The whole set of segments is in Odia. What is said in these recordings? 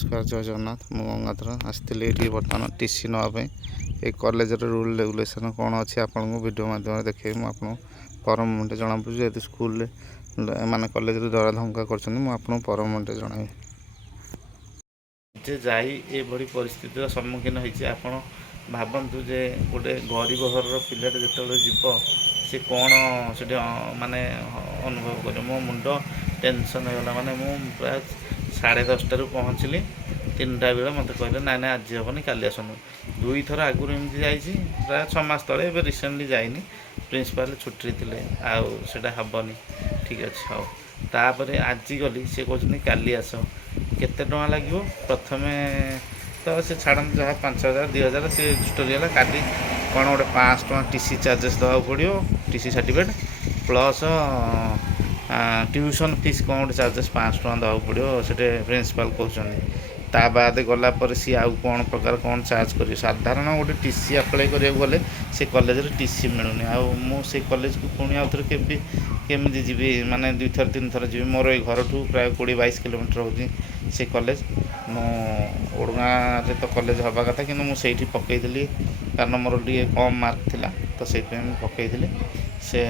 नमस्कार जय जगन्नाथ मु गंगाधर आसती ये बर्तमान टीसी नापी ये कॉलेज रूल रेगुलेशन कौन अच्छी आपको वीडियो माध्यम देखे मुझे पर मोमेंट जना पड़े जेहतु स्कूल माने कॉलेज दरा धमका कर पर मोमेंट जन जाई ये परिस्थितिर सम्मुखीन होती आप भावतु जे गोटे गरीब घर पिला जो जीव सी कौन से माने अनुभव कर मो मुंड टेंशन होगा माने मु प्राय 10:30 पहुँचली 3टा बेले मत कहले ना ना आज हेनी काली आसनु 2 थर आगुरी एमती जाइए प्राय 6 मास तले ए रिसेंटली जाइनी प्रिंसिपाल छुट्टी थे आउटा हेनी ठीक अच्छे हाँ तापर आज गली सी कहते काली आस केते टଙ୍କା लगे प्रथम तो से छाड़ जहाँ 5,000 2,000 सी स्टोरी है काली कौन गोटे 500 टଙ୍କା टीसी चार्जेस देवा पड़ो TC certificate plus tuition fees कौन गोटे चार्जेस 500 टଙ୍କା देवा पड़ो से प्रिंसिपाल कहते ता बाद गलापर सी आउ कौन प्रकार कौन चार्ज कर साधारण गोटे टीसी अप्लाई करा गले से कॉलेज टीसी मिलूनी आउ कॉलेज को पुणी आउ थे केमी जी माने 2 थर 3 थर जी मोर घर ठू प्राय 20-22 किलोमीटर हो से कॉलेज मु ओडगाँ तो कॉलेज हवा कथा कि मुझे पकईली कारण मोर टे कम मार्क थिला तो से पकईली से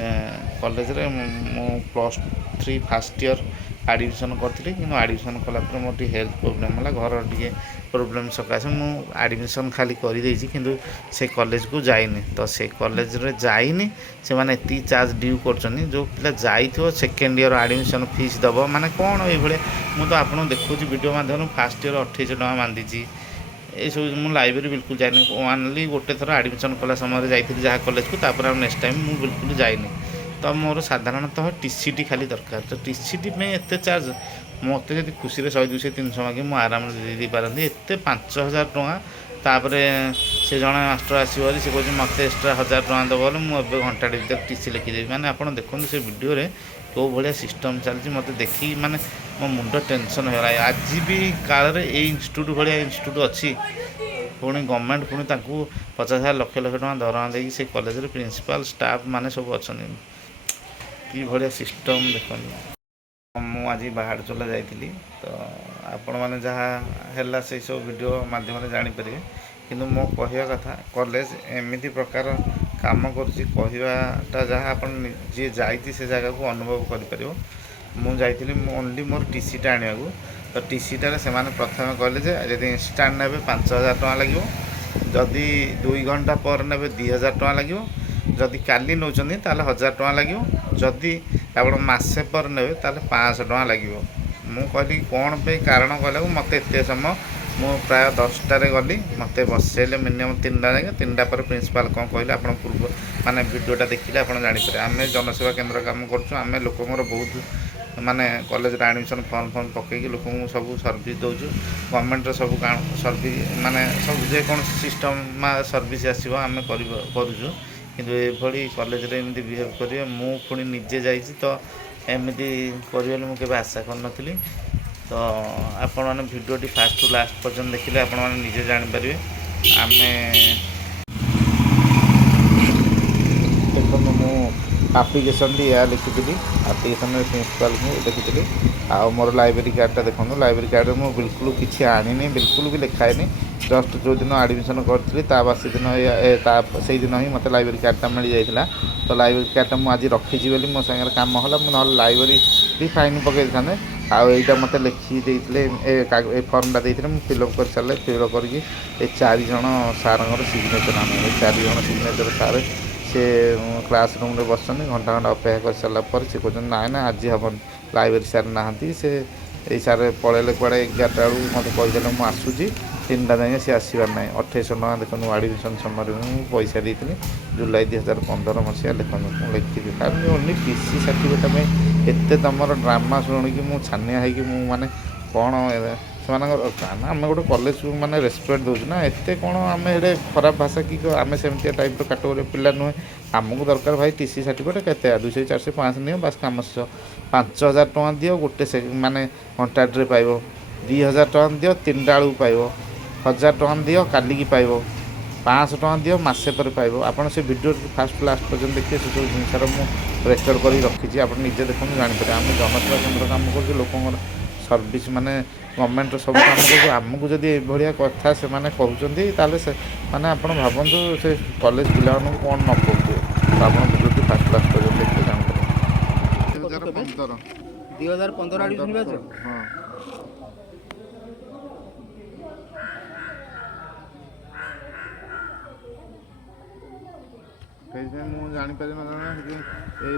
कॉलेज रे मु +3 फर्स्ट ईयर एडमिशन करी कि एडमिशन कलापर मोर हेल्थ प्रोब्लेम है घर टे प्रोब्लेम सकाशे मुझे एडमिशन खाली करदे कि से कॉलेज को जाइनी तो से कॉलेज रे जाइनी से मैंने एति चार्ज ड्यू कर जो पिला जाइथिबो सेकेंड ईयर एडमिशन फीस दब माने कौन ये मुझे आपको देखुँ वीडियो माध्यम फर्स्ट ईयर 2800 टଙ୍କା बांधीची ये सब मुझे लाइब्रेरी बिल्कुल जाइनी ओनली गोटे थर एडमिशन कला समय जाइए जहाँ कॉलेज को तापर नेक्स्ट टाइम मुझे बिल्कुल जाइनी तो मोर साधारणतः टीसी टी खाली दरकार तो टीसी टी में एत चार्ज मत जब खुशी 100-200-300 मागे मुझे आराम दे पारती एत 5,000 टଙ୍କା तापर से जड़े मास्टर आसो से कहते मत एक्सट्रा 1,000 टଙ୍କା दब बोले मुझे घंटाटे भर टीसी लिखिदेवी मैंने आप देखते से वीडियो कौ भाया सिस्टम चलती मत देखी माने मो मुंड टेंशन होगा आज भी काल ये इंस्टीट्यूट भाया इंस्टीट्यूट अच्छी पुणी गवर्नमेंट पुणी 50,000 लक्ष टଙ୍କା दरमा देगी से कॉलेज प्रिंसिपाल स्टाफ माने सब अच्छा कि भाया सिस्टम देखो मु आज बाहर चला जाइली तो आपण मैंने जहाँ है से सब वीडियो माध्यम जापर कि मो कहवा कथा कॉलेज एमती प्रकार काम करवाटा जहाँ आप जी जाइए से जगह को अनुभव कर मुझे ओनली मोर टीसीटा आने को तो टीसीटार से प्रथम कहले जब इंस्टाट ने 5,000 टଙ୍କା लगे जदि 2 घंटा पर ने 2,000 टଙ୍କା लगे जदि काली नौ 1,000 टଙ୍କା लगे जदि आप मसे पर ने 500 टଙ୍କା लगे मु कहली कौन पे कारण कहला मत एत समय मु प्राय 10टार गली मत बसैले मिनिमम 3टा जाए 3टा पर प्रिंसिपाल कौन कहले आप पूर्व माने वीडियोटा देखिले आप जापर आम जनसेवा केन्द्र काम करें लोकर बहुत माने कॉलेज एडमिशन फॉर्म पकईकि लोक सब सर्विस दौचु गवर्नमेंट सब सर्विस माने सब जेको सिस्टम सर्विस आसो आम करुचु किंतु ये कॉलेज एमती बिहेव करेंगे मु पुणी निजे जाइए तो एमती कर मुझे आशा कर तो आपण मैंने वीडियो फास्ट टू लास्ट पर्यटन देखिले आपण मैंने निजे जापर आम देखो मु आप्लिकेसन या लिखी आप्लिकेसन प्रिंसिपाल को देखी आ मोर लाइब्रेरी कार्डटा देखो लाइब्रेरी कार्ड में बिल्कुल किसी आनी बिल्कुल भी लिखाएनी जस्ट जो दिन एडमिशन करी बासी दिन से दिन ही मत लाइब्रेरी कार्डटा मिल जाता तो लाइब्रेरी कार्डटा मुझे रखी बोली मो सागर कम है ना लाइब्रेरी भी फाइन पकई था आईटा मत लिखी ए फर्मटा देते मुझे फिलअप कर सारे फिलअप करके 4 जन सार सिग्नेचर आने 4 जन सिग्नेचर सार से क्लास रूम रे बस घंटा घंटा अपेक्षा कर सारापर से कहते ना ना आज हम लाइब्रेरी सार नहांती से ये सारे पलैले कड़े 11टा बेलू मत कहीदे मुझे आसूसी 3टा जाए सी आसबार ना 2,800 टଙ୍କା देखो एडमिशन समय मुझे पैसा दी जुलाई 2015 मसीहा लिखुँ लिखी कारण ओनली टीसी सर्टिफिकेट में एत तुम ड्रामा शुणिकी मुझे छानिया हो माने कौन से आम गोटे कॉलेज माने रेस्पेक्ट दूसरी ना एत कौन आम ये खराब भाषा कि आम सेमती टाइप कैटेगोरी पिला नुहे आमको दरकार भाई टीसी सर्टिफिकेट के 200 400 500 नियो बास कम 5,000 टଙ୍କା दियो गोटे से माने कंट्राक्ट पाइब 2,000 टଙ୍କା दियो 3टा बेलू पाइब 1,000 टଙ୍କା दियो काली की पाइब 500 टଙ୍କା दियो मसे पर पाइब आप से वीडियो फास्ट लास्ट पर्यटन देखिए से सब जिनसर मुझे रेकर्ड कर रखी आप निजे देखो जापर आम जनसेवा केन्द्र कम कर लोक ସର୍ଭିସ୍ ମାନେ ଗଭର୍ଣ୍ଣମେଣ୍ଟର ସବୁ କାମ କରୁଛୁ, ଆମକୁ ଯଦି ଏଭଳିଆ କଥା ସେମାନେ କହୁଛନ୍ତି ତାହେଲେ ସେ ମାନେ ଆପଣ ଭାବନ୍ତୁ ସେ କଲେଜ ପିଲାମାନଙ୍କୁ କ'ଣ ନ କହୁଥିବେ। ଆପଣ ଯଦି ଫାର୍ଷ୍ଟ କ୍ଲାସ୍ ପର୍ଯ୍ୟନ୍ତ ଦେଖିବେ ଜାଣିପାରିବେ। 2015 2015 ଆଡ଼ମିସନ୍ ବ୍ୟାଚ୍। ହଁ। ସେଇଥିପାଇଁ ମୁଁ ଜାଣିପାରିବି ନା ଏଇ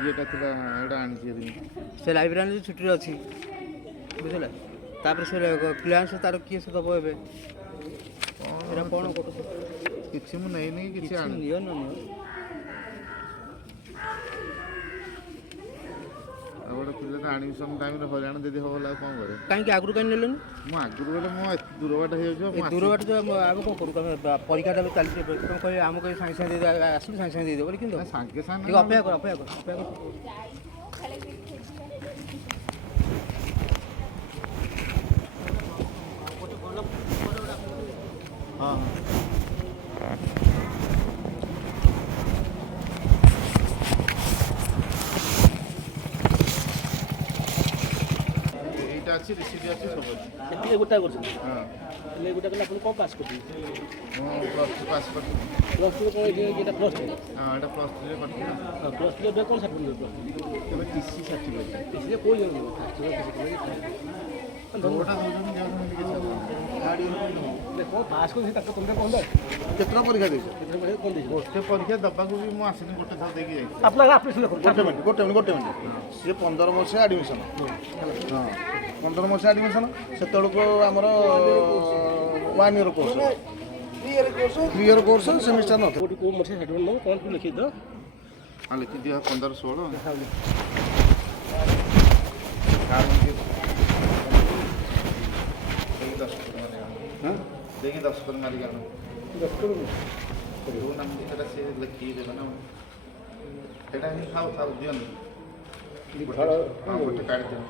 ଇଏଟା ଥିଲା ଏଇଟା ଆଣିଛି ହେରି। ସେ ଲାଇବ୍ରେରୀ ଛୁଟିରେ ଅଛି ବୁଝିଲେ। ତାପରେ ସେ କ୍ଲିୟରାନ୍ସ ତାର କିଏ ସେ ଦେବ ଏବେ? ଏଇଟା କ'ଣ କରୁଛ? କିଛି ମୁଁ ନେଇନି କିଛି ନିଅ ଆଣିନି। ନ ନିଅ ଆଉ ଗୋଟେ ପିଲାଟା ଆଡ଼ମିସନ୍ ଟାଇମ୍ରେ ହଇରାଣ ଯଦି ହେବ ଆଉ କ'ଣ କରେ? କାହିଁକି ଆଗରୁ କାହିଁ ନେଲେନି? ମୁଁ ଆଗରୁ ଗଲେ ମୁଁ ଏତେ ଦୂର ବାଟ ହେଇଯାଉଛି। ଦୂର ବାଟ ଆମେ କ'ଣ କରୁ? ପରୀକ୍ଷାଟା ଚାଲିଛି ତୁମେ କହିବେ ଆମକୁ ସାଙ୍ଗେ ସାଙ୍ଗେ ଦେଇଦେବ, ଆସିବୁ ସାଙ୍ଗେ ସାଙ୍ଗେ ଦେଇଦେବ ବୋଲି କିନ୍ତୁ ସାଙ୍ଗେ ସାଙ୍ଗେ ଟିକେ ଅପେକ୍ଷା କର ଅପେକ୍ଷା କର ଅପେକ୍ଷା କର। ହଁ ଏଇଟା ଅଛି, ରିସିପ୍ଟ ଅଛି, ସବୁ ଅଛି। ଏତିକି ଗୋଟା କରୁଛନ୍ତି? ହଁ। ହେଲେ ଗୋଟା କଲେ ଆପଣ କ'ଣ ପାସ୍ କରୁଛନ୍ତି? ମୁଁ ପ୍ଲସ୍ ଟୁ ପାସ୍ କରିଥିଲି। ପ୍ଲସ୍ ଟୁ କ'ଣ ଏଇଟା ପ୍ଲସ୍ ଟୁ? ହଁ ଏଇଟା ପ୍ଲସ୍ ଥ୍ରୀରେ କରିଥିଲି। ପ୍ଲସ୍ ଟୁ ଏବେ କ'ଣ ସାର୍ଟିଫିକେଟ୍ ପ୍ଲସ୍ ଟୁ? ଏବେ TC ସାର୍ଟିଫିକେଟ୍। ଟିସିରେ କେଉଁ ଇୟର୍ ଦେବ? ଯୋଉଟା ଦେଉଛନ୍ତି କିଛି କ'ଣ ପାସ୍ କରୁଛି ତାକୁ ତୁମେ କ'ଣ ଦେବ? କେତେଟା ପରୀକ୍ଷା ଦେଇଛ? କେତେ କ'ଣ ଦେଇଛ? ଗୋଟେ ପରୀକ୍ଷା ଦେବାକୁ ବି ମୁଁ ଆସିନି, ଗୋଟେ ଥର ଦେଇକି ଯାଇଛି। ଆପଣଙ୍କ ଆପ୍ଲିକେସନ୍ ଗୋଟେ ମିନିଟ୍ ସିଏ 15 ମସିହା ଆଡ଼ମିସନ୍। ହଁ 15 ମସିହା ଆଡ଼ମିସନ୍। ସେତେବେଳକୁ ଆମର 1 year course, 3 year course, semester ନଥିଲା। କେଉଁଠି କେଉଁ ମସିହା ସାର୍ଟିଫିକେଟ୍ ନେବ କ'ଣ ସବୁ ଲେଖିଦ? ହଁ ଲେଖିଦିଅ 15-16। ଦେଇକି 10 କରି ମାରିକି ଆଣ। ଯେଉଁ ନାମ ସେଟା ସେ ଲେଖିକି ଦେବେ ନା। ସେଇଟା ହିଁ ଥାଉ ଦିଅନ୍ତୁ। ଗୋଟେ କାଢ଼ି ଦିଅ।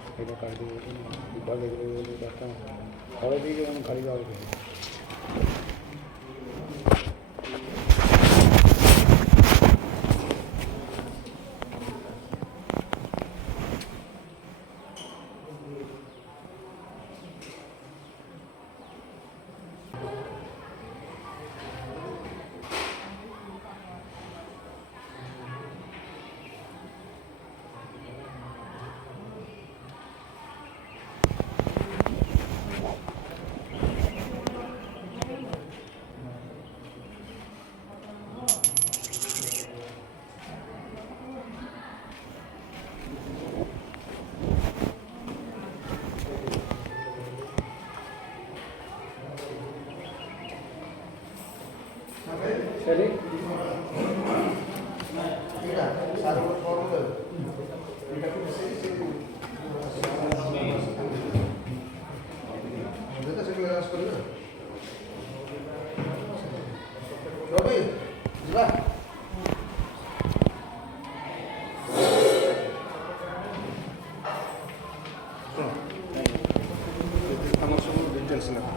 ଆମର ସବୁ ଡିଟେଲ୍ସ ଲେଖା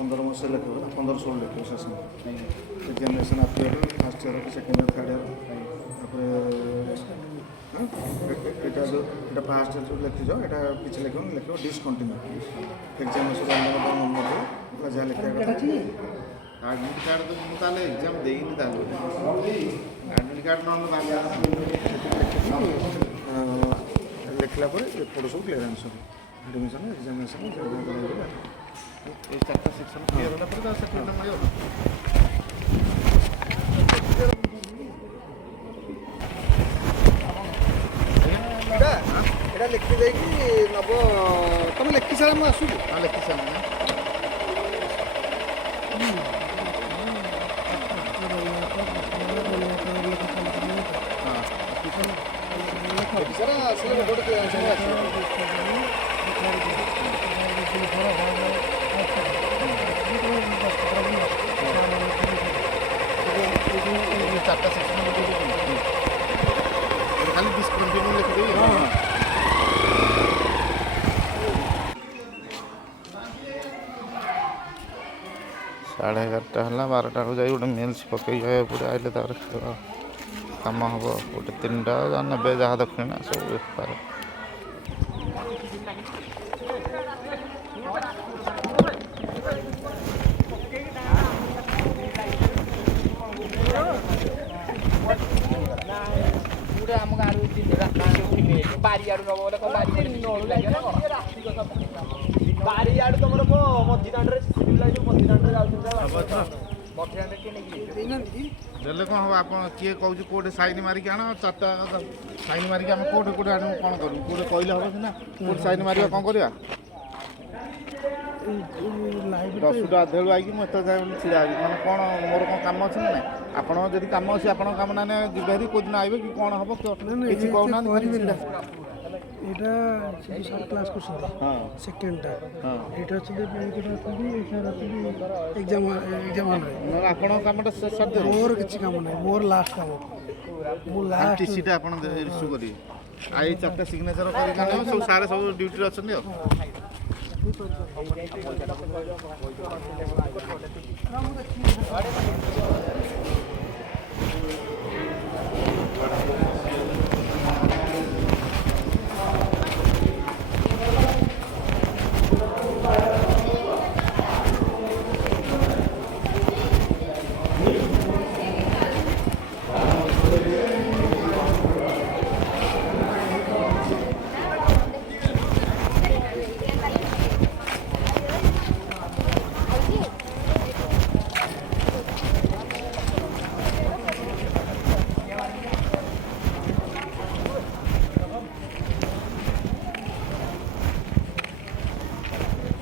15 ମସିହା ଲେଖିବ, 15-16 ଲେଖିବ session. Examination appear, first year, second year, third year. ତାପରେ ଏଇଟା ଫାର୍ଷ୍ଟ ଇୟର୍ ଯେଉଁ ଲେଖିଛ ଏଇଟା କିଛି ଲେଖିବନି, ଲେଖିବ ଡିସକଣ୍ଟିନ୍ୟୁ। ଏକ୍ଜାମିନେସନ୍ ଯାହା ଲେଖିବା କଥା। ଆଡ଼ମିଟ୍ କାର୍ଡ଼ ତ ମୁଁ ତାହେଲେ ଏକ୍ଜାମ୍ ଦେଇନି ତାହେଲେ। ଆଡ଼ମିଟ୍ କାର୍ଡ଼ ନହେଲେ ଲେଖିଲା ପରେ ଏପଟ ସବୁ କ୍ଲିୟରାନ୍ସ ହେବ। ଆଡ଼ମିସନ୍, ଏକ୍ଜାମିନେସନ୍, ଏଇ 4ଟା ସେକ୍ସନ୍ କ୍ଲିୟର୍ ହେଲା ପରେ ତା ସାର୍ଟିଫିକେଟ୍ ମିଳିବ। ଏଇଟା ଲେଖି ଦେଇକି ନେବ। ତୁମେ ଲେଖି ସାର, ମୁଁ ଆସୁଛି। ହଁ ଲେଖି ସାରିନି। ସାରା ଆସିଲେ ଗୋଟେ କ୍ଲିୟରାନ୍ସ ଆସିବ। 4ଟା ସେକ୍ସନ୍ ଖାଲି ଡିସକଣ୍ଟିନ୍ୟୁ ଲେଖିଦେବି। ହଁ। 11:30 ହେଲା, 12ଟା ବେଳକୁ ଯାଇ ଗୋଟେ ମିଲ୍ସ ପକେଇ ଯିବାକୁ ପଡ଼ିବ। ଆଇଲେ ତାପରେ ଖାଇବା। କାମ ହେବ ଗୋଟେ 3ଟା ନେବେ ଯାହା ଦକ୍ଷିଣା ସବୁ ବେପାର। ଆମ ଗାଁରୁ ବାରିଆଡୁ ନବ ବୋଲେ ବାରିଆଡୁ ତମର ମଝି ଦାଣ୍ଡରେ ମଝି ଦାଣ୍ଡରେ ଯାଉଛନ୍ତି ଦେଲେ କ'ଣ ହେବ ଆପଣ କିଏ କହୁଛି କେଉଁଠି ସାଇନ୍ ମାରିକି ଆଣ 4ଟା ସାଇନ୍ ମାରିକି ଆମେ କେଉଁଠି କେଉଁଠି ଆଣିବୁ କ'ଣ କରିବୁ କେଉଁଠି କହିଲେ ହେବ ସିନା କେଉଁଠି ସାଇନ୍ ମାରିବା କ'ଣ କରିବା 10ଟା ଅଧେଳୁ ଆଇକି ମୁଁ ଏତେ ଯାଏ ଛିଡ଼ା ହେବି ମାନେ କ'ଣ ମୋର କ'ଣ କାମ ଅଛି ନା ନାହିଁ ଆପଣଙ୍କ ଯଦି କାମ ଅଛି ଆପଣଙ୍କ କାମ ନା ଯିବେ ହେରି କେଉଁଦିନ ଆଇବେ କି କ'ଣ ହେବ କିଛି କହୁନାହାନ୍ତି এটা সার ক্লাস করছেন সেকেন্ডটা এটা হচ্ছে এক্সাম হলে ଆପଣଙ୍କ କାମଟା ସାରିଦେବେ ମୋର କିଛି କାମ ନାହିଁ ମୋର ଲାଷ୍ଟ କାମ ମୁଁ ଲାଷ୍ଟ ଟିସିଟା ଆପଣ ଇସ୍ୟୁ କରିବେ ଆଉ ଏଇ 4ଟା ସିଗ୍ନେଚର କରିକି ଆଣିବେ ସବୁ ସାର୍ ସବୁ ଡ୍ୟୁଟିରେ ଅଛନ୍ତି ଆଉ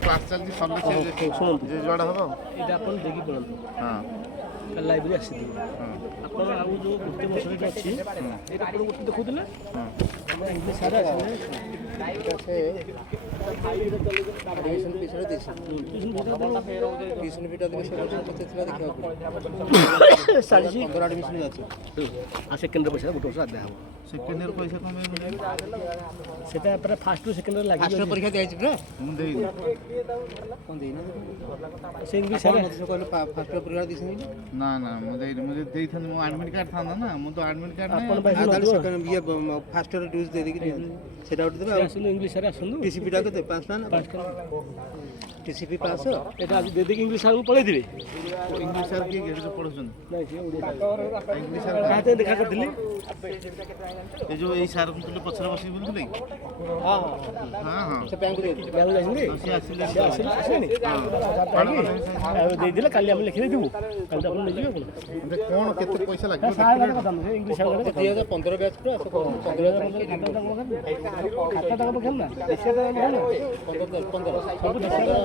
କ୍ଲାସ୍ ଚାଲିଛି ସର୍ଭିସ୍ ଯେ ଯୁଆଡ଼େ ହେବ এটা আপনি দেখি পড়ান ହଁ লাইব্রেরি আসিবে ଆପଣ ଆଉ ଯୋଉ ଗୋଟେ ବର୍ଷ ଏଠି ଅଛି ଏଇଟା ଆପଣ ଗୋଟେ ଦେଖୁଥିଲେ ଆମର ଇଂଲିଶ ସାର୍ ଆସିଲେ ଆଡମିସନ ପିଛରେ ଦେଇଛି ଟିଉସନ ଫିଟା ଦେବେ ସେ ବର୍ଷ କେତେ ଥିଲା ଦେଖିବାକୁ ସାରିଛି 15 ଆଡମିସନ ଅଛି ଆଉ ସେକେଣ୍ଡରେ ପଇସା ଗୋଟେ ବର୍ଷ ଆଦାୟ ହେବ ସେକେଣ୍ଡ ଇୟର ପଇସା କ'ଣ ପାଇଁ ସେଟା ପୁରା ଫାଷ୍ଟରୁ ସେକେଣ୍ଡରେ ଫାଷ୍ଟ ଲାଗିବ ପରୀକ୍ଷା ଦିଆଯାଇଛି ପୁରା ମୁଁ ଦେଇନି କଣ ଦେଇନା ସେ ଇଂଲିଶ ସାର୍ ସାର୍ ମତେ କହିଲେ ଫାଷ୍ଟ ପରୀକ୍ଷା ଦେଇଛନ୍ତି ନା ନା ମୁଁ ଦେଇନି ମୁଁ ଯଦି ଦେଇଥାନ୍ତି ମୋ ଆଡ଼ମିଟ୍ କାର୍ଡ଼ ଥାନ୍ତା ନା ମୁଁ ତ ଆଡ଼ମିଟ୍ କାର୍ଡ଼ ଆପଣ ନାହିଁ ପାଇଥିଲେ ତାହେଲେ ନଥିବ। ସେକେଣ୍ଡ ଇଏ ଫାଷ୍ଟ ଇୟର ଡ୍ୟୁଜ୍ ଦେଇକି ନିଅନ୍ତୁ ସେଇଟା ଗୋଟେ ଦେବେ ସେ ଆଉ ଆସନ୍ତୁ ଇଂଲିଶ ସାର୍ ଆସନ୍ତୁ ଟିସିପି ଟା କେତେ 5 ଟଙ୍କା ପାଞ୍ଚ ଟଙ୍କା ଟିସିପି 500 ଏଇଟା ଆଜି ଦେଇଦେଇକି ଇଂଲିଶ ସାର୍ଙ୍କୁ ପଳେଇଥିବେ ଇଂଲିଶ ସାର୍ କିଏ କିଏ ପଢ଼ୁଛନ୍ତି ନାଇଁ ସେ ଓଡ଼ିଆ ଇଂଲିଶ ସାର୍ କାହା ସାଙ୍ଗେ ଦେଖା କରିଥିଲି ଏ ଯେଉଁ ଏଇ ସାର୍ ଥିଲେ ପଛରେ ବସିକି ବୁଲୁଥିଲେ କି ହଁ ହଁ ହଁ ସେ ବ୍ୟାଙ୍କକୁ ଦେଇଦେବେ ବ୍ୟାଙ୍କକୁ ଯାଇଛନ୍ତି ସିଏ ଆସିଲେ ସେ ଆସିଲେ ଆସିଲେନି ଆଉ ଦେଇଦେଲେ କାଲି ଆମେ ଲେଖିଦେଇଥିବୁ କାଲି ତ ଆପଣ ନେଇଯିବେ ଆପଣ କ'ଣ କେତେ ପଇସା ଲାଗିବ ସାର୍ କଥା କଥା ନୁହେଁ ଇଂଲିଶ ସାର୍ କଥା 2015 ବ୍ୟାଚ୍ ପୁରା 15000 ଖାତା ତାଙ୍କ ପାଖରେ ନା ଦେଶିଆ ତ ନା 15 ସବୁ ଦେଶିଆ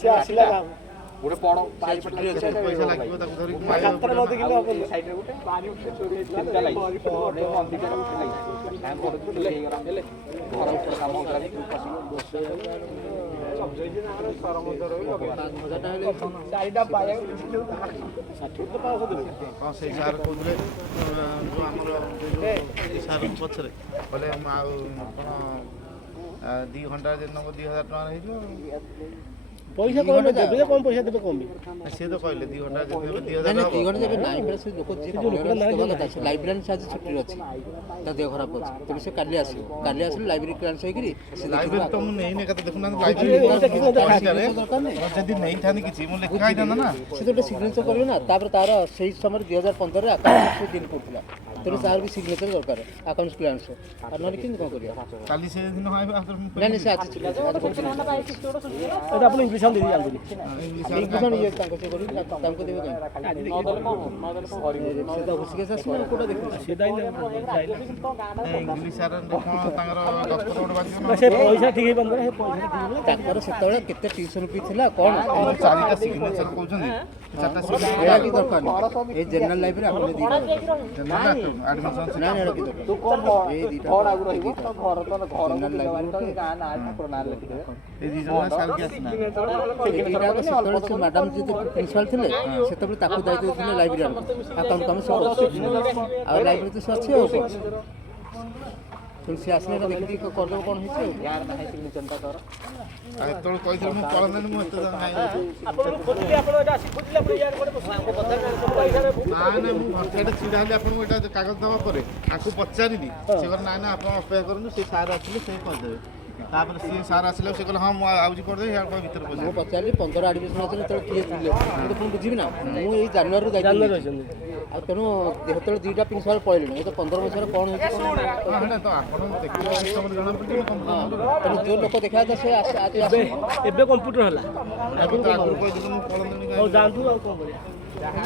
ସେ ଆସିଲା ଗୋଟେ ବଡ ପଇସା ଲାଗିବ ତାକୁ ଧରିକି ଖାତାରେ ନ ଦେଖିଲେ ହବନି ସାଇଡରେ ଗୋଟେ ପାଣି ଉଠେ ତିନିଟା ଲାଗି ଅଧିକା ଲାଗି ପଡୁଥିଲେ ହେଇଗଲା ଘର ଉପରେ କାମ ଚାରିଟା ପାଇବା ହଁ ସେଇ ସାର୍ କହୁଥିଲେ ଯେଉଁ ଆମର ଏଇ ସାର୍ଙ୍କ ପଛରେ କହିଲେ ଆଉ କ'ଣ 2 ଘଣ୍ଟା ଯଦି ନେବ 2000 ଟଙ୍କାରେ ହେଇଯିବ ପଇସା କମ ଦେବେ କମ ପଇସା ଦେବେ କମ ସିଏ ତ କହିଲେ 2 ଘଣ୍ଟା ଯଦି ଦେବେ 2000 ନାଇଁ ନାଇଁ 2 ହେବ ଘଣ୍ଟା ଦେବେ ଲାଇବ୍ରେରୀ ସେ ଲୋକ ଯିଏ ଲାଇବ୍ରେରୀ ସେ ଆଜି ଛୁଟିରେ ଅଛି ତା ଦେହ ଖରାପ ଅଛି ତେଣୁ ସେ କାଲି ଆସିବ କାଲି ଆସିଲେ ଲାଇବ୍ରେରୀ କ୍ଲାସ୍ ହେଇକିରି ସେ ଲାଇବ୍ରେରୀ ତ ମୁଁ ନେଇନି ଏକା ଦେଖୁନାହାନ୍ତି ଲାଇବ୍ରେରୀ ଯଦି ନେଇଥାନ୍ତି କିଛି ମୁଁ ଲେଖା ହେଇଥାନ୍ତା ନା ସେ ତ ଗୋଟେ ସିଗ୍ନେଚର କରିବେ ନା ତାପରେ ତାର ସେଇ ସମୟରେ 2015ରେ ଆକାଉଣ୍ଟ ସେ ଡିଲ୍ କରୁଥିଲା ତେଣୁ ତାର ବି ସିଗ୍ନେଚର ଦରକାର ଆକାଉଣ୍ଟ କ୍ଲିୟରାନ୍ସ ଆଉ ନହେଲେ କେମିତି କ'ଣ କରିବା କାଲି ସେ ଦିନ ନାଇଁ ନାଇଁ ସେ ଆଜି ଛୁଟି ଅଛି ଆଜି କରୁଥିଲେ ଏଇଟା ଆପଣ ଇଂଲିଶ ଦେଇକି ଯାଆନ୍ତୁନି ଇଂଲିଶ ଇଏ ତାଙ୍କ ସେ କରିବି ତାଙ୍କୁ ଦେବେ କାହିଁ ସେ ତ ଘୁଷିକି ଆସିଲେ କୋଉଟା ଦେଖିବେ ସେ ଯାଇନି ଇଂଲିଶ ସାର୍ କ'ଣ ତାଙ୍କର ଦସ୍ତଖତ ଗୋଟେ ବାଜିବ ନା ସେ ପଇସା ଠିକ ହେଇପାରୁନି ସେ ପଇସା ଠିକ ହେଇଗଲା ତାଙ୍କର ସେତେବେଳେ କେତେ ଟିଉସନ ଫି ଥିଲା କ'ଣ 4ଟା ସିଗ୍ନେଚର କହୁଛନ୍ତି 4ଟା ସିଗ୍ନେଚର ଏଇଟା କି ଦରକାର ନାହିଁ ଏଇ ଜେନେରାଲ ଲାଇବ୍ରେରୀ ଆପଣ ଦିଟା ଆଡମିସନ ନାଇଁ ଏଇଟା କି ଦରକାର ଏଇ ଦିଟା ଜେନେରାଲ ଲାଇବ୍ରେରୀ ଏଇ 2 ଜଣ ସାର୍ କି ଆସିନାହାନ୍ତି ସେତେବେଳେ ସେ ମ୍ୟାଡ଼ାମ୍ ଯେତେ ପ୍ରିନ୍ସିପାଲ ଥିଲେ ସେତେବେଳେ ତାକୁ ଦାୟିତ୍ୱ ଥିଲେ ଲାଇବ୍ରେରୀ ଆକାଉଣ୍ଟ କାମ ସେ କରୁଛି ଆଉ ଲାଇବ୍ରେରୀ ତ ସେ ଅଛି ଆଉ ତେଣୁ ସିଏ ଆସିଲେ ଏଇଟା ଦେଖିକି କରିଦେବ କ'ଣ ହେଇଛି ଆଉ। यार नहीं सिग्नेचरଟା କର ଆଉ ଏତେବେଳେ କହିଥିଲି ମୁଁ ପଳନ୍ତାନି ମୁଁ ଏତେ କାହିଁ ଆପଣ ଖୋଜିଲେ ଆପଣ ଏଇଟା ଆସି ଖୋଜିଲେ ଆପଣ ୟାର ଗୋଟେ ସାଙ୍ଗ କଥା ସବୁ ପଇସାରେ ନା ନା ମୁଁ ଘଣ୍ଟାଟେ ଛିଡ଼ା ହେଲି ଆପଣଙ୍କୁ ଏଇଟା କାଗଜ ଦେବା ପରେ ତାଙ୍କୁ ପଚାରିଲି ସେ କହିଲେ ନାଇଁ ନା ଆପଣ ଅପେକ୍ଷା କରନ୍ତୁ ସେ ସାର୍ ଆସିଲେ ସେ କରିଦେବେ ତାପରେ ସିଏ ସାର୍ ଆସିଲେ ସେ କହିଲେ ହଁ ମୁଁ ଆଉଛି କରିଦେବି ଆପଣ ଭିତରେ ମୁଁ ପଚାରିଲି ପଚାରିଲି 15 ଆଡ଼ମିସନ୍ ଅଛି ଯେତେବେଳେ କିଏ ଥିଲେ ମୁଁ ତ ପୁଣି ବୁଝିବି ନା ମୁଁ ଏଇ ଜାନୁଆରୀରୁ ଜାନୁଆରୀ ଯାଇଥିଲି ଅଛନ୍ତି ଆଉ ତେଣୁ ଯେତେବେଳେ ଦୁଇଟା ପ୍ରିନ୍ସିପାଲ୍ ପଳେଇଲେଣି ଏ ତ 15 ବର୍ଷରେ କ'ଣ ହେଇଛି କ'ଣ ହଁ ସେଇଟା ତ ଆପଣ ଦେଖିଲେ ସମୟରେ ଜଣାପଡ଼ିଯିବ କମ୍ପ୍ୟୁଟର ତେଣୁ ଯେଉଁ ଲୋକ ଦେଖା ଯାଉଛି ସେ ଆଜି ଏବେ ଏବେ କମ୍ପ୍ୟୁଟର ହେଲା ଆଗରୁ ତ ଆଗରୁ କହିଥିଲେ ମୁଁ ପଳନ୍ତାନି ହଉ ଯାଆନ୍ତୁ ଆଉ କ'ଣ କରିବା ଯାହା